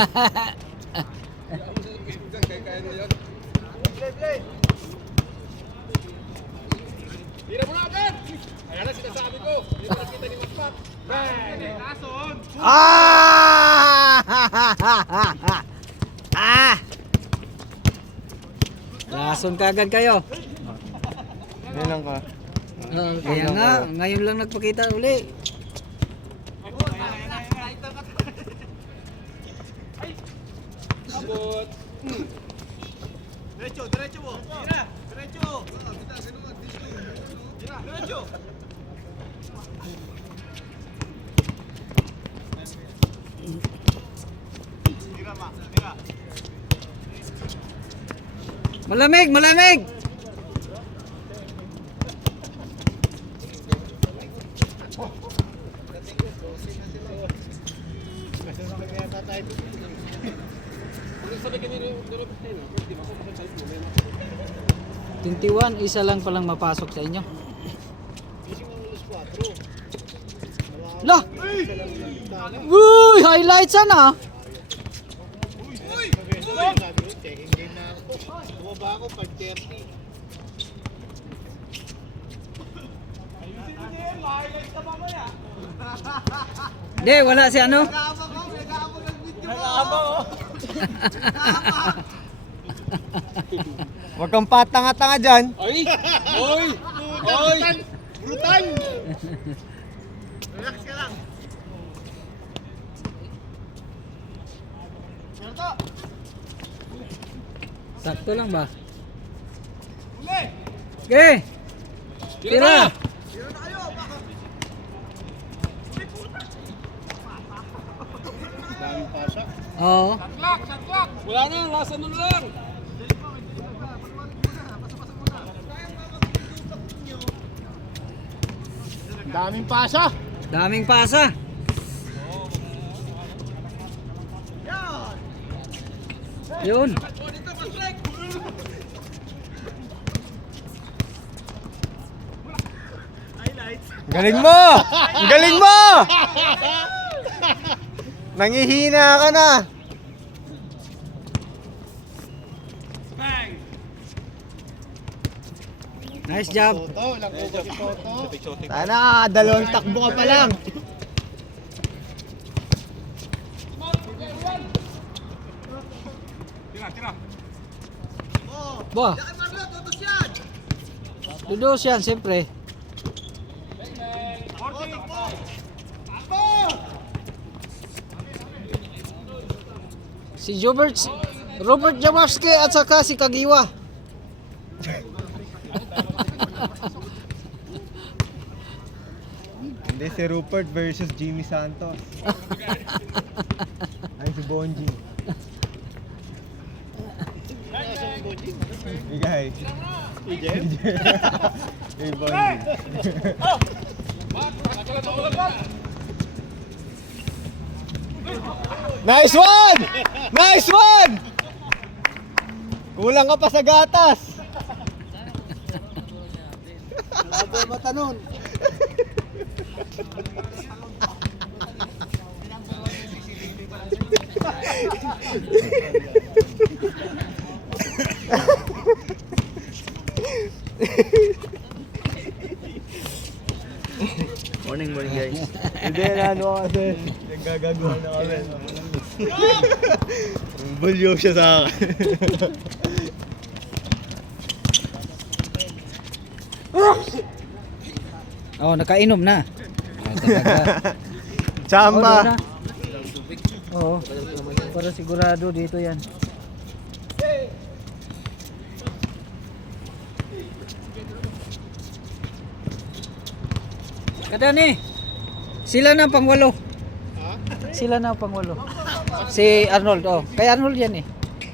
Tira mo na agad! Ayan na sinasabi ko. Hindi mo nakita ni Matmat. Lason! Lason kagad kayo. Yan lang ka. Kaya nga, ngayon lang nagpakita uli. Abot! Diretso, diretso mo. Tira, diretso. Tira, diretso. Tira ma, tira. Malamig, malamig! Sabi kanina yung dalawang pistino. Hindi mo ako sa problema. 21, isa lang palang mapasok sa inyo. Lah! Uy! Highlights sana! Checking game na ako. Bumaba ako pag 30. Hindi, wala si ano? Huwag kang patanga-tanga dyan. Ay! Oy! Oy! Brutal! Relax ka lang. Ano to? Sakto lang ba? Uli! Okay! Tira! Tira na kayo! Bakit? Daming pasa. Oo. Saklak! Saklak! Wala na, lasa nun lang! Daming pasa. Daming pasa. Yun. Galing mo! Ang galing mo! Nangihina ka na. Nice job. Toto, lang ko si Toto. Sana, dalawang takbo ka pa lang. Tira, tira! Ba, Bakit Marlo, totos yan? dudos yan, siyempre. Si Robert Jaworski at saka si Kagiwa. Hindi, si Rupert versus Jimmy Santos. Ay, si Bonji. Hey guys. Si Jeff? Hey Bonji. Nice one! Nice one! Kulang ka pa sa gatas. Labo mata nun. Morning guys. Hindi na ano kasi. Naggagaguhan na kami. Bulyo siya sa akin. Oh, nakainom na. Chamba. Oo. Para sigurado dito yan. Kada ni. Sila na ang pangwalo. Sila na ang pangwalo. Si Arnold, oh. Kay Arnold yan eh.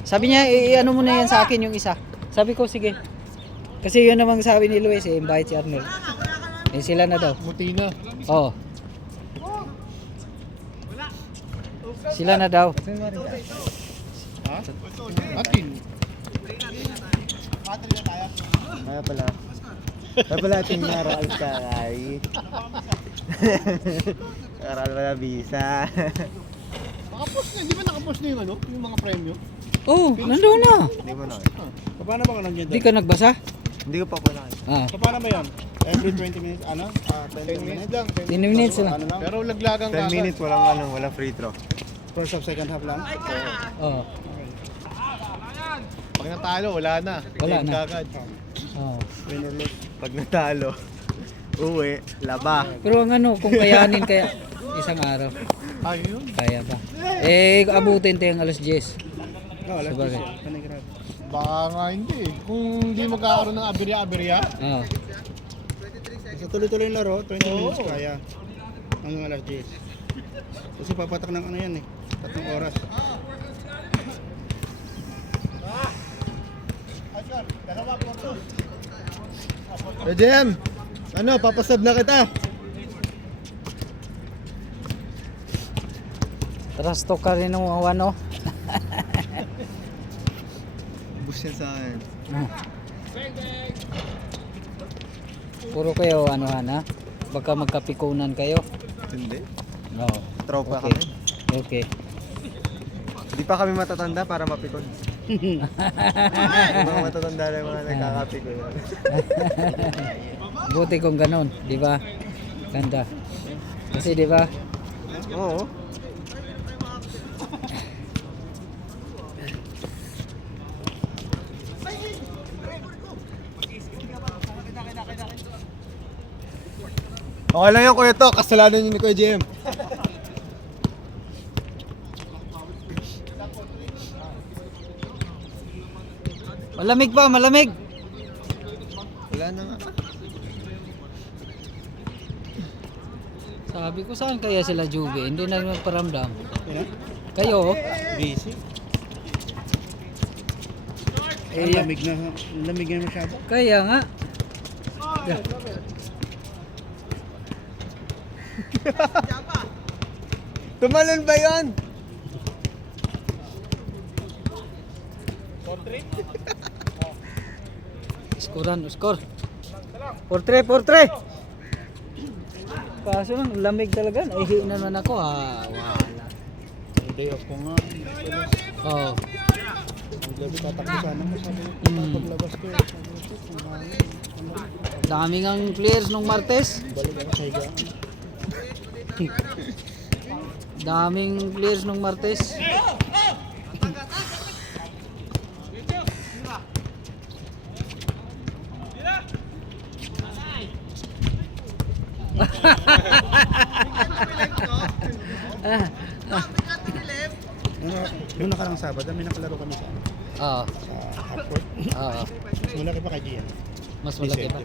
Sabi niya, i-ano mo na yan sa akin yung isa. Sabi ko, sige. Kasi yun namang sabi ni Luis, eh, invite si Arnold. Eh, sila na daw. Muti na. Oo. Sila na daw. Ha? Atin. Kaya pala. Kaya pala ating naral ka ay. Naral pala bisa. Nakapost na, di ba nakapost na yung ano? Yung mga premyo? Oh, nandoon na. Hindi mo na. Paano ba ka nandiyan Di ka nagbasa? Hindi ko pa pala. Ah, Paano ba yan? Every 20 minutes, ano? 10 minutes lang. 10 minutes lang. Ano lang? Pero laglagang 10 minutes, walang free throw. First half, second half lang. Oh. Pag natalo, wala na. Wala Game na. kagad. Oh. Win or lose. Pag natalo, uwi, laba. Pero ang ano, kung kayanin kaya isang araw, Ayun. kaya ba? Eh, abutin tayong alas 10. No, alas Sabagay. 10. Panigurado. Baka nga hindi. Kung hindi magkakaroon ng aberya-aberya, Oh. sa tuloy-tuloy yung laro, 20 minutes kaya. Hanggang alas 10. Kasi papatak ng ano yan eh. 3 oras. Jem, ano, papasab na kita. Trasto ka rin ng ano. Bus yan sa akin. Ah. Puro kayo ano ha? Baka magkapikunan kayo. Hindi. No. Tropa Okay. kami. Okay. Hindi pa kami matatanda para mapikon. Yung mga matatanda na yung mga nagkakapikon. Buti kung ganun, di ba? Ganda. Kasi di ba? Oo. Okay lang yan, Kuya To. Kasalanan niyo ni Kuya JM. Malamig pa, malamig. Wala na nga. Sabi ko saan kaya sila Juve? Hindi na magparamdam. Yan. Kayo? Busy. Eh, Lamig na masyado. Kaya nga. Tumalon ba yun? Score. 4-3, 4-3. Kaso lang, lamig talaga. Naihi na naman ako. Wala. Day off ko nga. Oh. Ang gabi tatakbo sana mo sabi ko. Paglabas ko. Daming ang players nung Martes. Balik ako sa higaan. Daming players nung Martes. Noong nakarang Sabado, may nakalaro kami sa Oo. Upward. Oo. Mas malaki pa kay Gian. Mas malaki pa.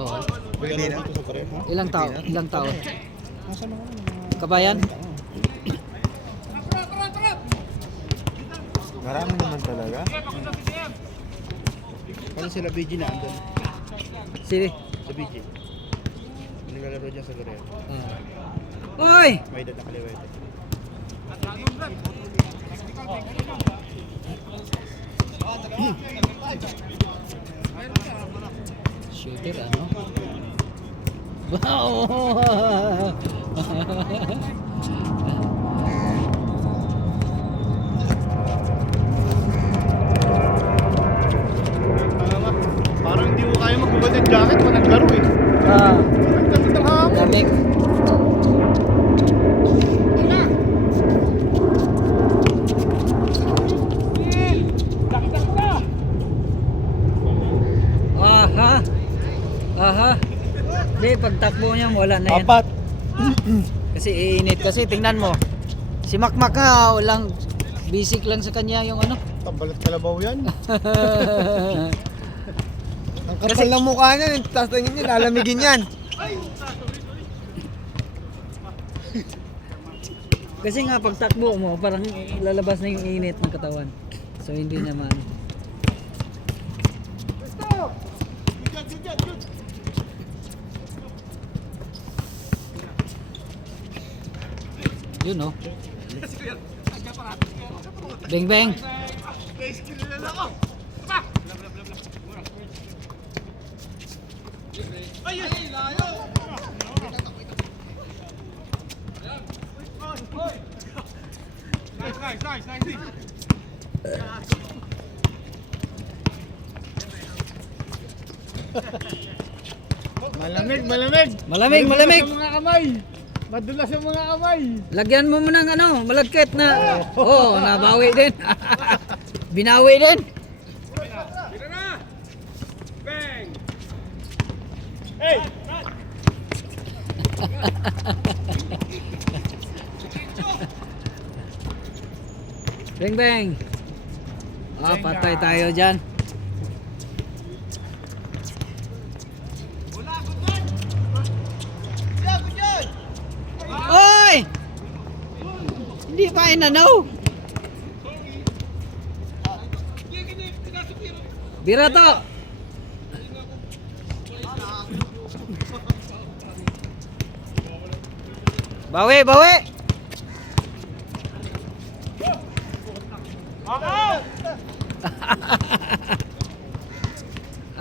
Oo. Pwede dito sa Korea. Ha? Ilang tao? Ilang tao? Nasa mga Kabayan? Marami naman talaga. Kasi sila BG na andun. Sige. Sa BG. Naglalaro dyan sa Korea. Oy! May edad na kaliwete. Shooter ano? Wow! Parang hindi mo kaya magbubad ng jacket kung naglaro eh. Ah, Nagdamit ng hapon. lamig. Aha. Aha. Di, pagtakbo niya, wala na yan. Apat. Kasi iinit kasi, tingnan mo. Si Makmak nga, walang basic lang sa kanya yung ano. Tambalat kalabaw yan. Ang kapal ng mukha niya, tapos tingin niya, lalamigin yan. Kasi nga pagtakbo mo, parang lalabas na yung init ng katawan. So hindi naman. Yun no. Bang bang. Malamig, malamig. Malamig, malamig. Sa mga kamay. Madulas yung mga kamay. Lagyan mo ng ano, malagkit na. Oh, nabawi din. Binawi din. Tira na! Bang! Bang bang. Ah, patay tayo dyan. Oy! Hindi pa inanaw. Bira to. Bawi, bawi.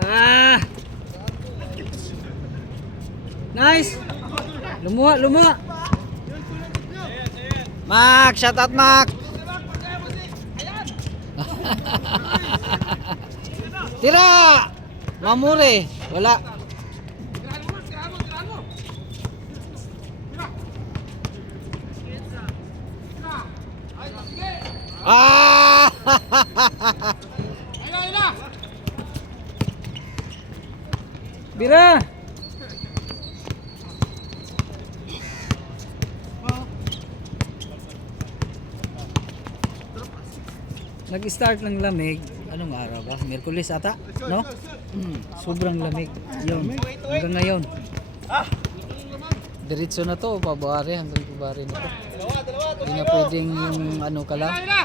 Ah. Nice. Lumuha, lumuha. Mak, shout out Mak. Tira. Mamure. Wala. Tirahan mo, tirahan mo, tirahan mo! Tira! Tira! Ay, sige! Ah! Ayun na, ayun na! Bira. Nag-start ng lamig. Anong araw ba? Miyerkules ata? No? Sobrang lamig. Yun. Hanggang ngayon. Diretso na to. Pabari. Hanggang pabari na to. Hindi na pwedeng yung ano ka lang. Ayun na!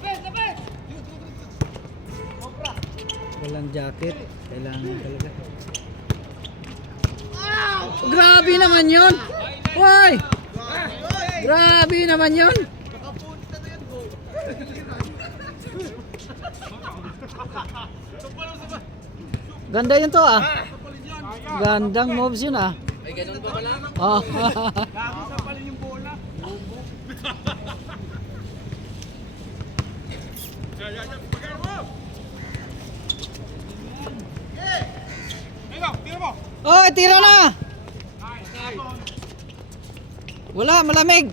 Tabi, tabi! Walang jacket. Kailangan talaga. Grabe naman yun! Hoy! Grabe naman yun! Ganda yun to ah. Gandang moves yun ah. Ay, ganun ba pala? Oh. Ayun, tira mo! Oh, tira na. Wala, malamig.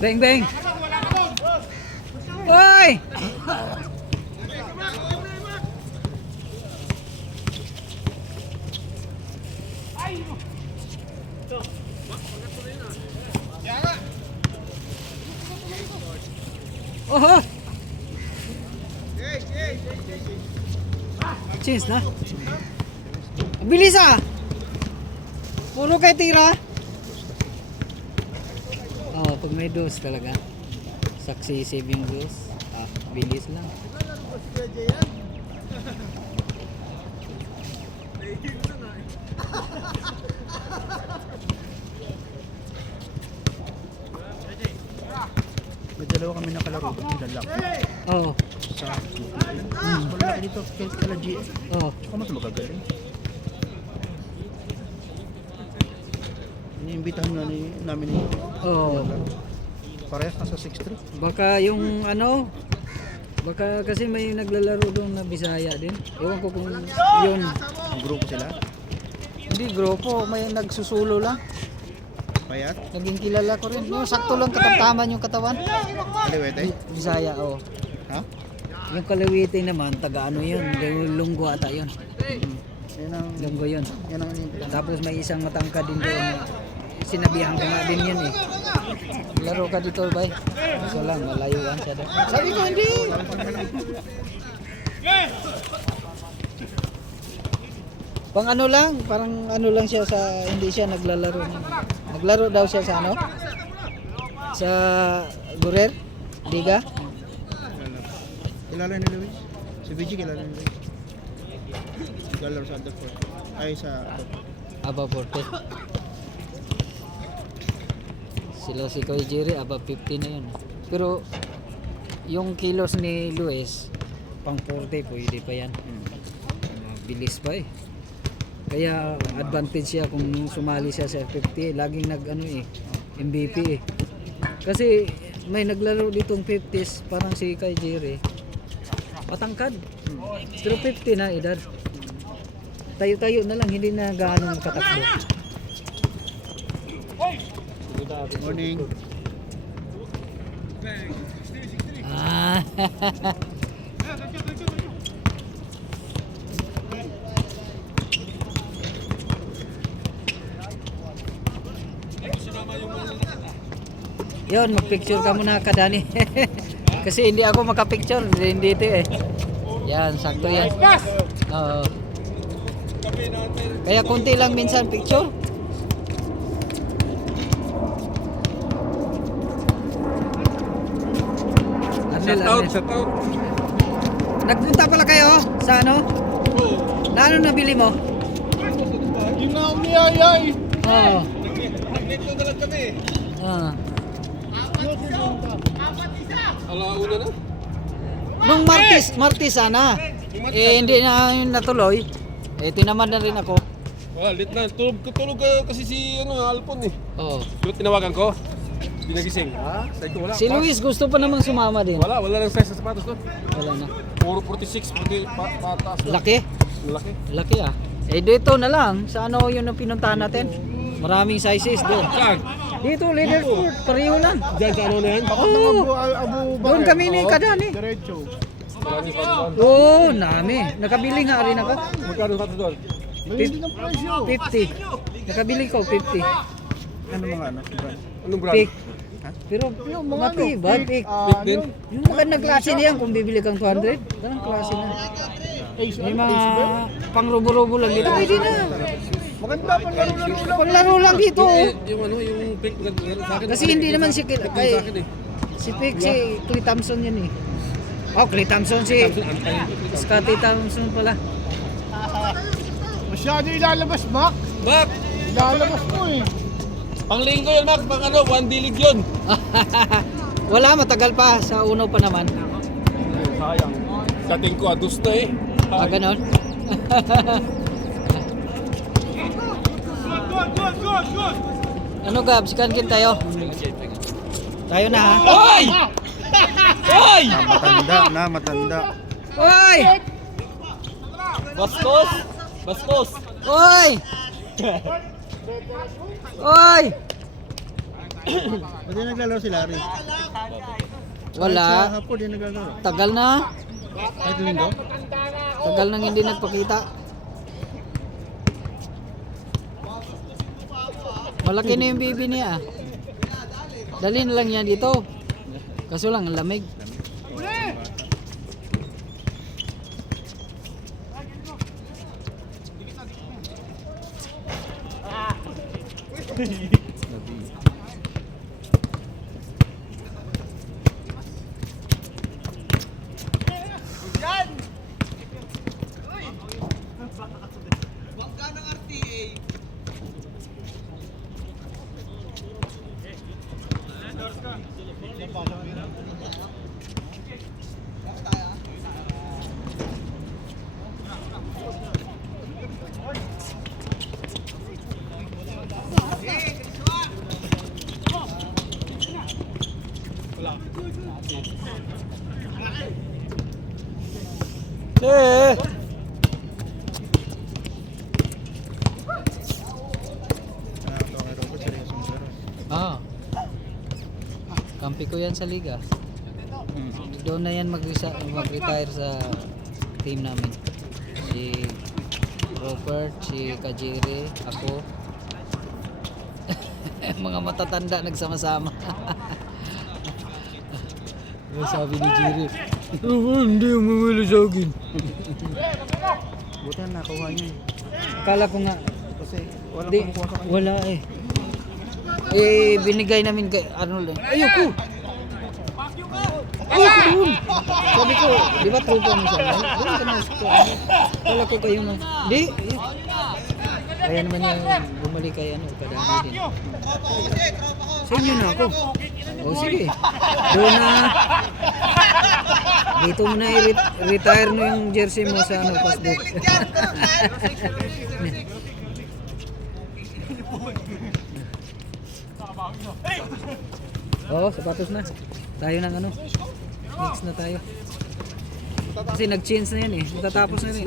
Bang bang. Hoy! Oho! Chins na. Bilis ah! Puro kay tira. Oh, pag may dose talaga. Successive dose. Ah, bilis lang. May dalawa kami nakalaro. Yung lalaki. Oh, Sa lalaki dito. Kala GS. oh. Ako mas magagaling. Iniimbitahan na namin ito. Oh. Parehas nasa 6'3". Baka yung ano, baka kasi may naglalaro doon na Bisaya din. Ewan ko kung yun. Ang grupo sila. Hindi grupo, may nagsusulo lang. Payat. Naging kilala ko rin. No, sakto lang katamtaman yung katawan. Kaliwete. Bisaya, oh. Ha? Yung Kaliwete naman, taga ano yun, Lunggo ata yun. Yan ang, Lunggo yun. yan ang iniimbitahan. Tapos may isang matangka din doon. Sinabihan ko nga din yun eh. Laro ka dito, bay. So lang, malayuan siya doon. Sabi ko, hindi. Pang ano lang, parang ano lang siya sa, hindi siya naglalaro. Naglaro daw siya sa ano? Sa Gurer? Liga? Kilala ni Luis? Si VG kilala ni Luis? Galaro sa Underford. Ay sa Aba Porte. Sila si Kuya Jerry, above 50 na yun. Pero yung kilos ni Luis, pang 40, pwede pa yan. Bilis pa eh. Kaya advantage siya kung sumali siya sa 50. Laging MVP eh. Kasi may naglaro ditong 50s, parang si Kuya Jerry. Patangkad. Pero 50 na edad. Tayo-tayo na lang, hindi na gaano katakbo. Morning. Ah. Yun, mag-picture ka muna Kadani. Kasi hindi ako makapicture, hindi ito eh. Yan, sakto yan. Oo. Kaya konti lang minsan picture. Shout out, shout out. Nagpunta pala kayo sa ano? Na ano nabili mo? Yung na umiyayay. Oo. Nag-metro na lang kami. Ah. Alauna na. Nung Martes sana. Eh hindi na yun natuloy. Eh tinamad na rin ako. Lit na. Tulog kasi si Alpon eh. Oo. Pero tinawagan ko. Binagising. Sabi ko wala. Si Luis gusto pa namang sumama din. Wala nang size sa sapatos doon. Wala na. Puro 46, pataas na. Laki. Laki. Laki ah. Eh dito na lang. Sa ano yun ang pinuntahan natin? Maraming sizes doon. Saan? Dito, Leadersport. Pareho lang. Diyan sa ano na yan? Oo. Abu Doon kami ni Kadani. Diretso. Maraming pa doon. Oo, nami. Nakabili nga rin ako. Magkano sapatos doon? Hindi ng presyo. 50. Nakabili ko 50. Ano mga ano? Anong brand? Pick. Pero yung mga matibag, pick. Pick din? Yung magandang klase niyan kung bibili kang 200. Ganang klase na. May mga pang-rubo-rubo lang dito. Pwede na. Maganda pang laro-laro lang. Panglaro lang dito. oh. Yung pick sa akin. Kasi hindi naman si Pick kay sa akin eh. si Pick si Clay Thompson yun eh. Oh, Clay Thompson si Scotty Thompson pala. Masyado ilalabas, Mac. Bak! Ilalabas mo eh. Pang linggo yun, Mac. Pang ano, 1 dilig yun. Wala, matagal pa. Sa uno pa naman. Sayang. Dating ko, adus na eh. Ah, ganon. Ano Gab, sikankin tayo. Tayo na ha. Hoy! Hoy! Matanda. Hoy! Bastos! Bastos! Hoy! Hoy! Ba't yung naglalaro si Larry? Wala. Sa hapon yung naglalaro. Tagal na. Kahit linggo? Tagal nang hindi nagpakita. Malaki na yung baby niya. Dali na lang yan dito. Kaso lang, ang lamig. Eh. Ah. Kampi ko yan sa liga. Doon na yan mag-retire sa team namin. Si Robert, si Kajiri, ako. Mga matatanda nagsama-sama. Sabi ni Jiri, hindi yung mamili sa akin. Buti na nakuha niya eh. Kala ko nga, Kasi walang di, kumukuha sa kanya. wala eh. Eh, binigay namin kay Arnold eh. Ayoko! Ayoko doon! Sabi ko, di ba tropa mo siya? Doon ka na sa kala ko kayo na. Di! Eh. Kaya naman niya bumalik kay ano, Kadani din. Sa inyo na ako. O sige. Doon na. Dito mo na i-retire mo yung jersey mo sa ano, passbook. Oo, sapatos na. Tayo ng ano. Mix na tayo. Kasi nag-change na yan eh. Matatapos na rin.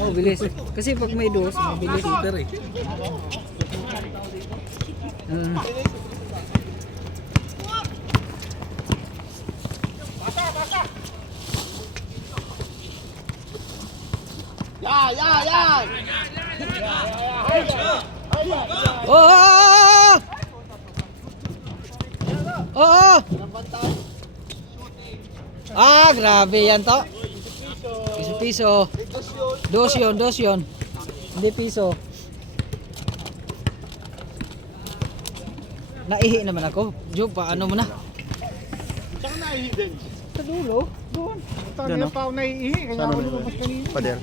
Oo, bilis. Kasi pag may dos, mabilis. Oh! Oo! Ah, grabe yan to. Piso-piso. Dos yun. Hindi piso. Naihi naman ako. Jo, paano mo na? Saan naihi din? Sa dulo. Doon. Tangin na pa ako naiihi. Kaya ako lumabas kanina. Pader.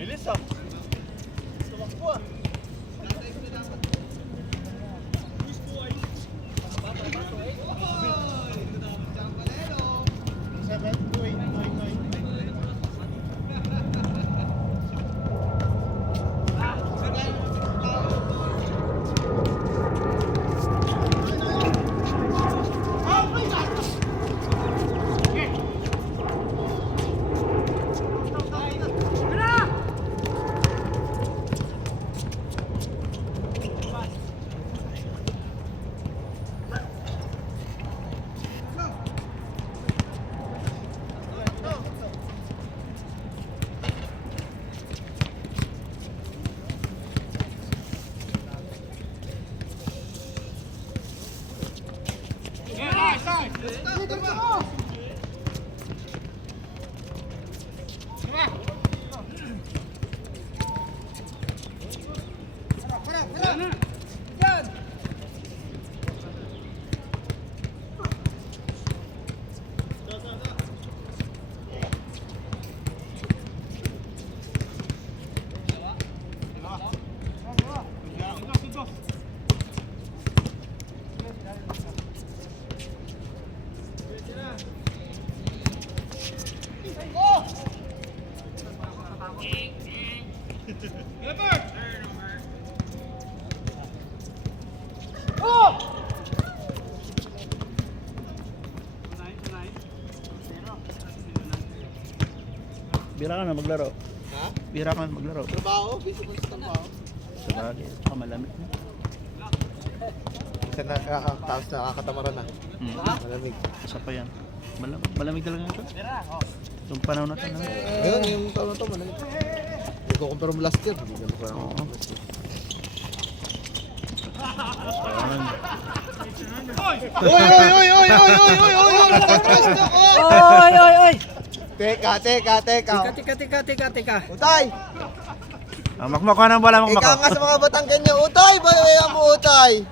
Bilis ah. Tumakbo ah. Bira ka na maglaro. Ha? Bira ka na maglaro. Trabaho? Busy ko sa trabaho. Sabagay, malamig na. Minsan taos nakakatamaran na. Malamig. Isa pa yan. Malamig talaga ito. Yung panahon na ito. Ngayon, yung taon na ito, malamig. Hindi ko compare mo last year. Hindi ko compare mo last year. Oy! Teka. Teka. Utay! Makmak ka ng bola, makmak Ikaw nga sa mga Batanggen niyo, Utay! Bayayan mo, Utay!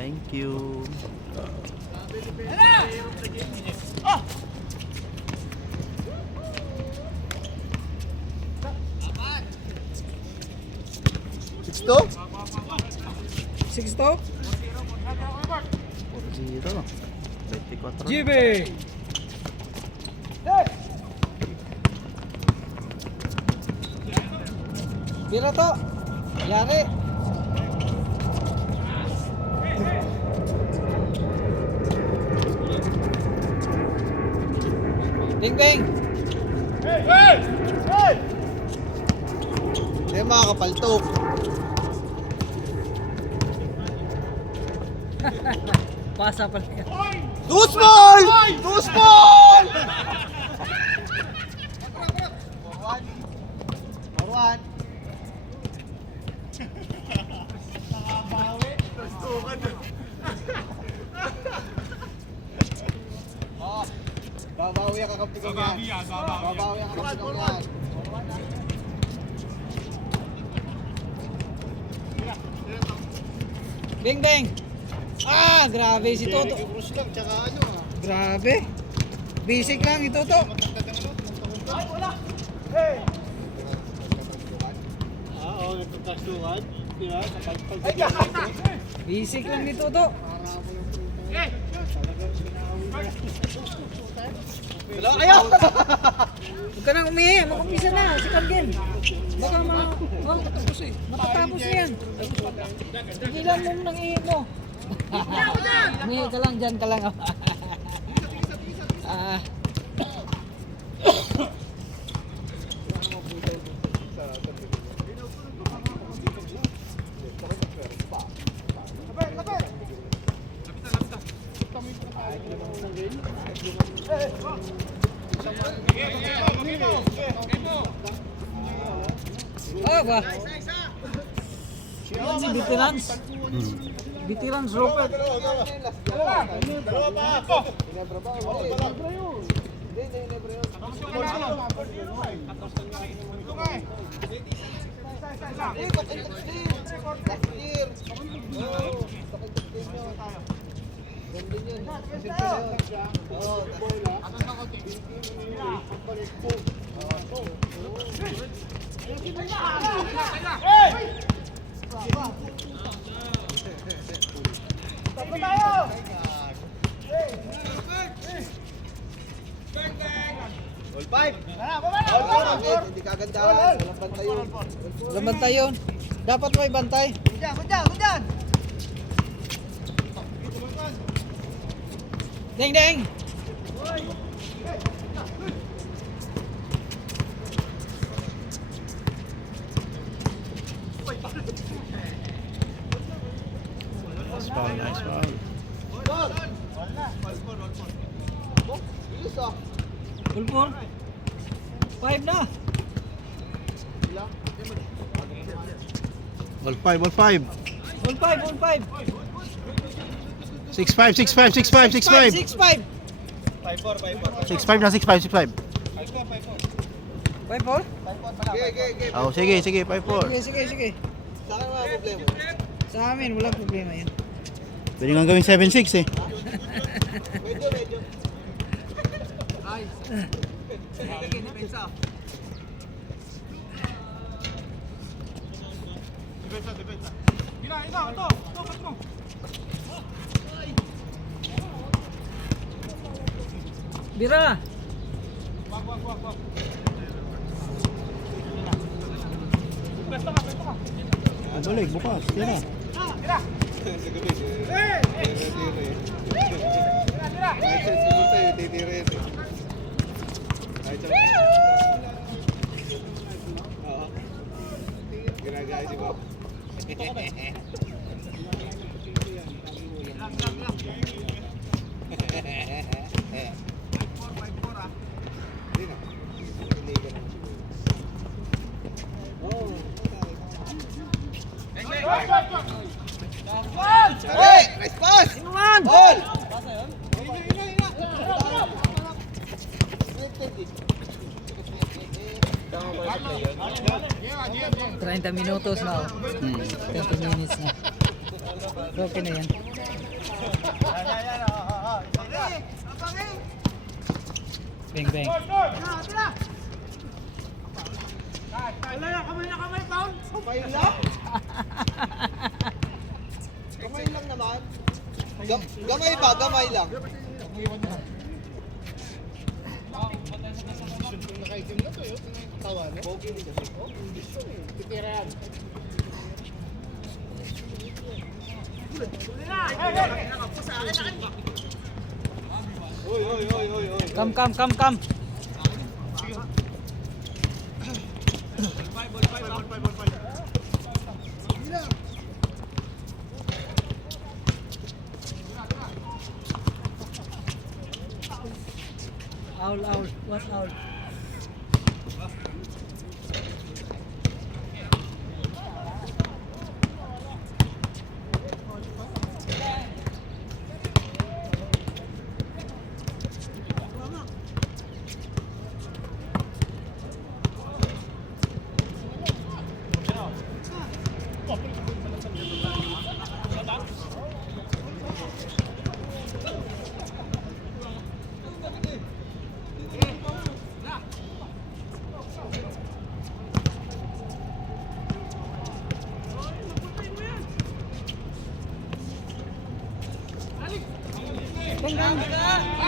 Thank you. Sixto? 6-2. 0. 24. GB. Bira to. Yari. Bing. Hindi makakapaltok. Pasa pala yan. Two small! Marwan. Babawi ang kakampigang yan. Babawi ang kakampigang yan. Bing. Ah, grabe si Toto. Cross lang, tsaka ano ah. Grabe. Basic lang ito to. Oo, nagkakasuhan. Diba? Basic lang ito to. Wala kayo! Huwag ka nang umihi. Mag-umpisa na. Second game. Baka matatapos na yan. Tigilan mo nang ihi mo. Umihi ka lang. Dyan ka lang. Ba? Si veterans. Veterans Robert. All five! All four! Hindi kagandahan. Walang bantay yun. Walang bantay yun. Dapat may bantay. Kundan! Ding! Nice foul. Bilis ah. Full 4. 5 na. All five. Full 5. 6-5. 6-5. 6-5 na 6-5. 5-4? Okay. Oh, sige, 5-4. Sige. Sa akin mga problema. Sa amin, walang problema yan. Pwede nga gawing 7-6 eh. Medyo. Depensa. Ito. Bira. Balik, bukas. Tira. Hey! Nice pass! Inuman! Ball! 30 minutos na. 30 minutes na. Okay na yan. Bang bang. Kamay lang naman. Gamay ba? Gamay lang. Come. Owl. What owl?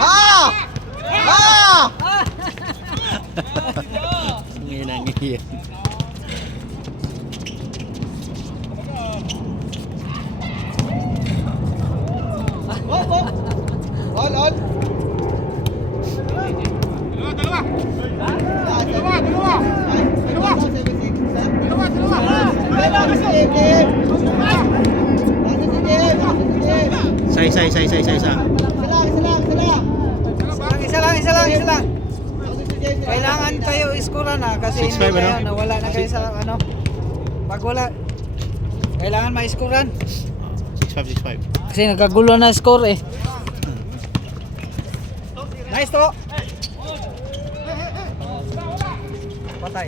Ha! Ha! Ngayon. All. Isa. Isa lang. Kailangan kayo iskura na kasi 6-5 hindi kayo, ano? nawala na kayo sa ano. Pag wala, kailangan ma-iskuran. 6-5. Kasi nagkagulo na score eh. Nice to. Patay.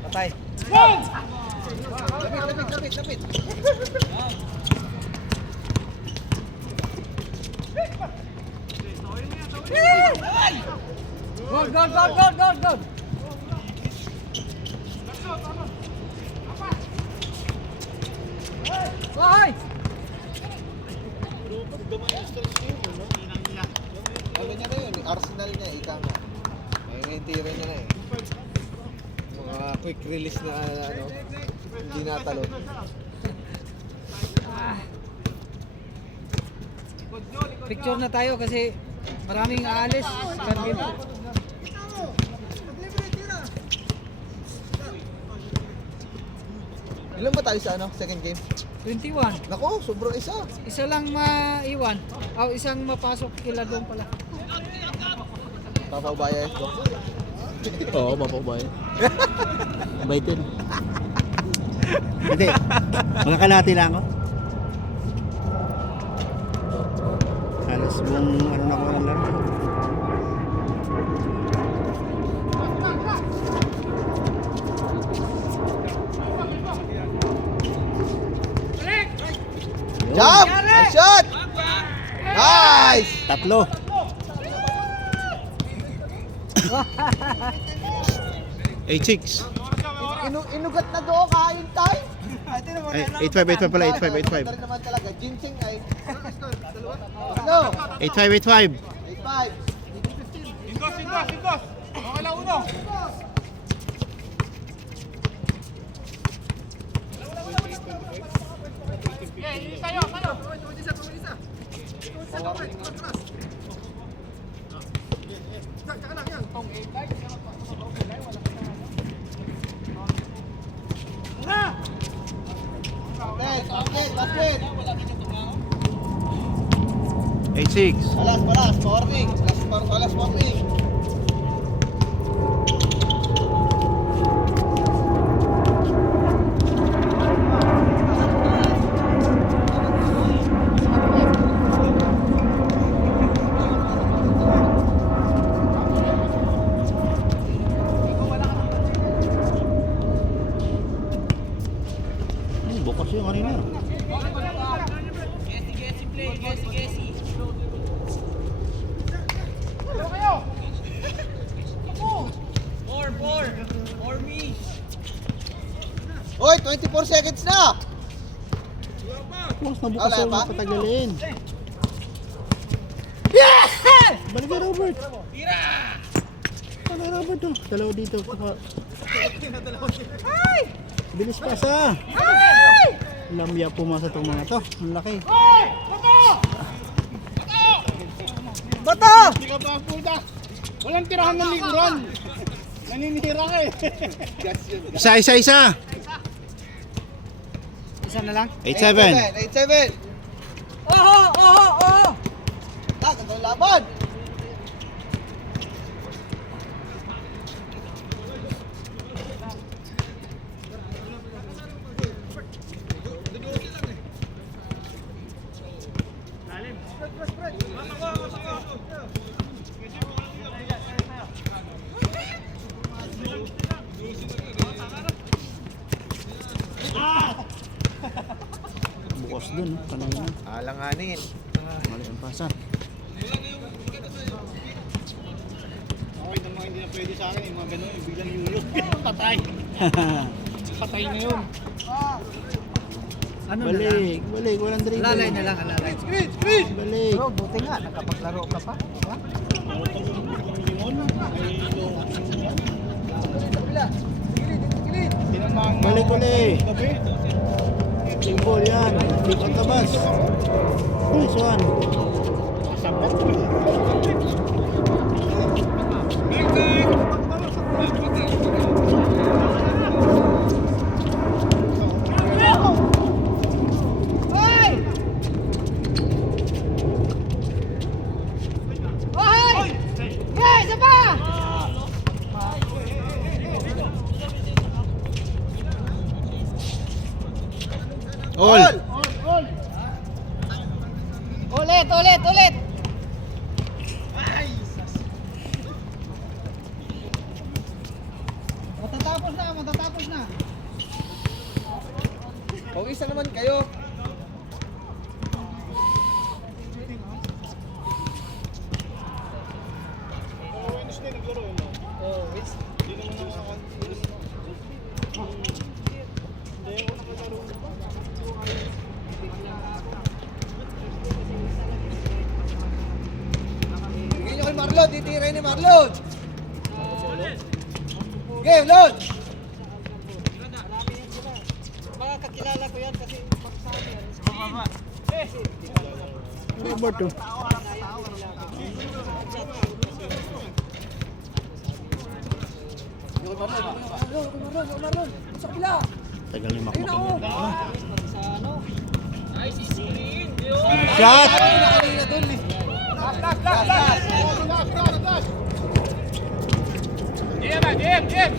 Lapit. Go. Hoy! Ano niya na yun? Arsenal niya, ika nga. Ay, tira niya na eh. Mga quick release na ano, hindi natalo. Picture na tayo kasi maraming aalis. Ilan ba tayo sa ano, second game? 21. Nako, sobrang isa. Isa lang maiwan. Isang mapasok kila doon pala. Papabaya ito. Oo, mapabay. Bait yun. Hindi. Mga kalahati lang ako. Halos buong ano na ko ang laro. Jump! Nice shot! Nice! Tatlo. H6. Inugat na doon, kain tayo. Ay, 8-5 pala, 8-5. Naman talaga, ginseng ay. Ano? 8-5. 8-5. 8-5. Ingos. Okay lang uno. Tayo. Basket. 8-6. Balas, warning. Balas, warning. Bukas yung kanina. Hoy, 24 seconds na. Bukas na bukas Wala yung pa? patagalin. Balik ka, Robert. Ano, Robert? Oh. Dalawa dito. Bilis pa sa. Lamya pumasa itong mga to. Ang laki. Bato! Hindi ka ba puta? Walang tirahan ng likuran. Naninira ka eh. Isa. Isa na lang. 8-7. 8-7. Oo! Tak, ito ang laban. Bukas dun. Kanina. Alanganin. Mali ang pasa. Okay, naman hindi na pwede sa akin. Yung mga ganun, yung biglang yulo. Patay. Patay na yun. Ano na lang? Balik. Walang dribble. Alalay na lang, alalay. Balik. Bro, buti nga, nakapaglaro ka pa. Ha? Balik ulit. Yung ball yan. Big on the bus. Nice one. All. Ulit! Matatapos na. Kung isa naman kayo. Bigyan nyo kay Marlon, titiray ni Marlon. Game, Lon! Mga kakilala ko yan kasi Robert to. Tagal ni Makmak. Shot! Jim!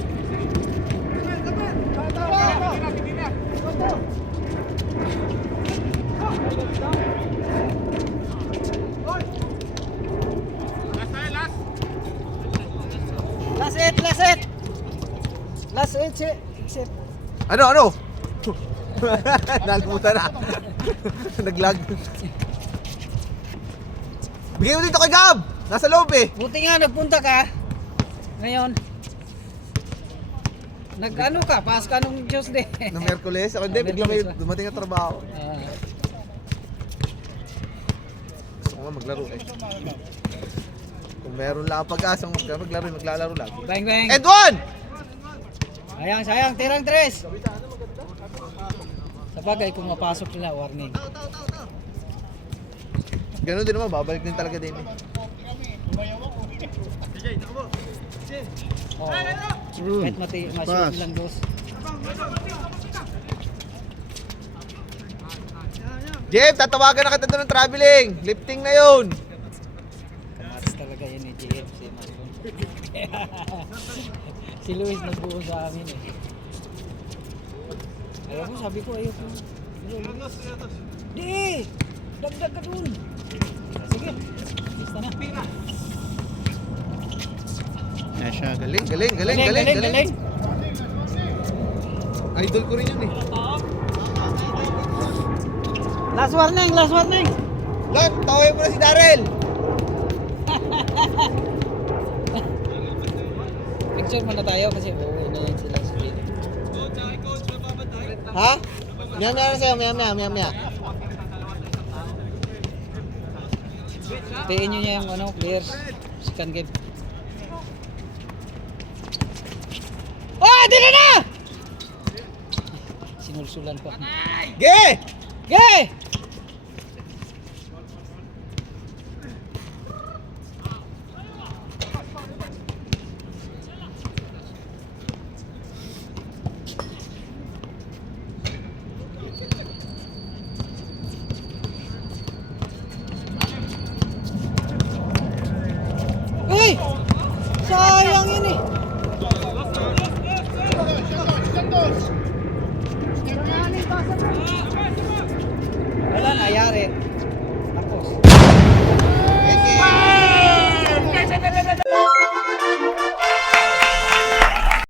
Last exit. Ano? Nalimutan na. Naglag. Bigyan mo dito kay Gab! Nasa loob eh. Buti nga nagpunta ka. Ngayon. Nag-ano ka? Pass ka nung Tuesday. Nung Merkules. Ako hindi, bigla may dumating na trabaho. Gusto ko nga maglaro eh. Kung meron lang pag-asang maglalaro lang. Bang bang. And one! Sayang, tirang 3. Sa bagay, kung mapasok sila, warning. Ganun din naman, babalik din talaga din. Oh. True. Kahit Pass. lang dos. Jeff, tatawagan na kita doon ng traveling. Lifting na yun. Kamatis talaga yun eh, GF, si Marlon. Si Luis nagbuo sa amin eh. Alam ko, sabi ko, ayoko. Di! Dagdag ka dun! Sige, lista na. Yan siya. Galing. Galing! Idol ko rin yun eh. Last warning! Lot, tawagin mo na si Darrell. Picture muna tayo kasi uuwi na yan sila sa video. Ha? Maya na sa'yo, maya. Tiin nyo niya yung players. Second game. Oh! Dito na! Sinulsulan pa. Ge! Gay!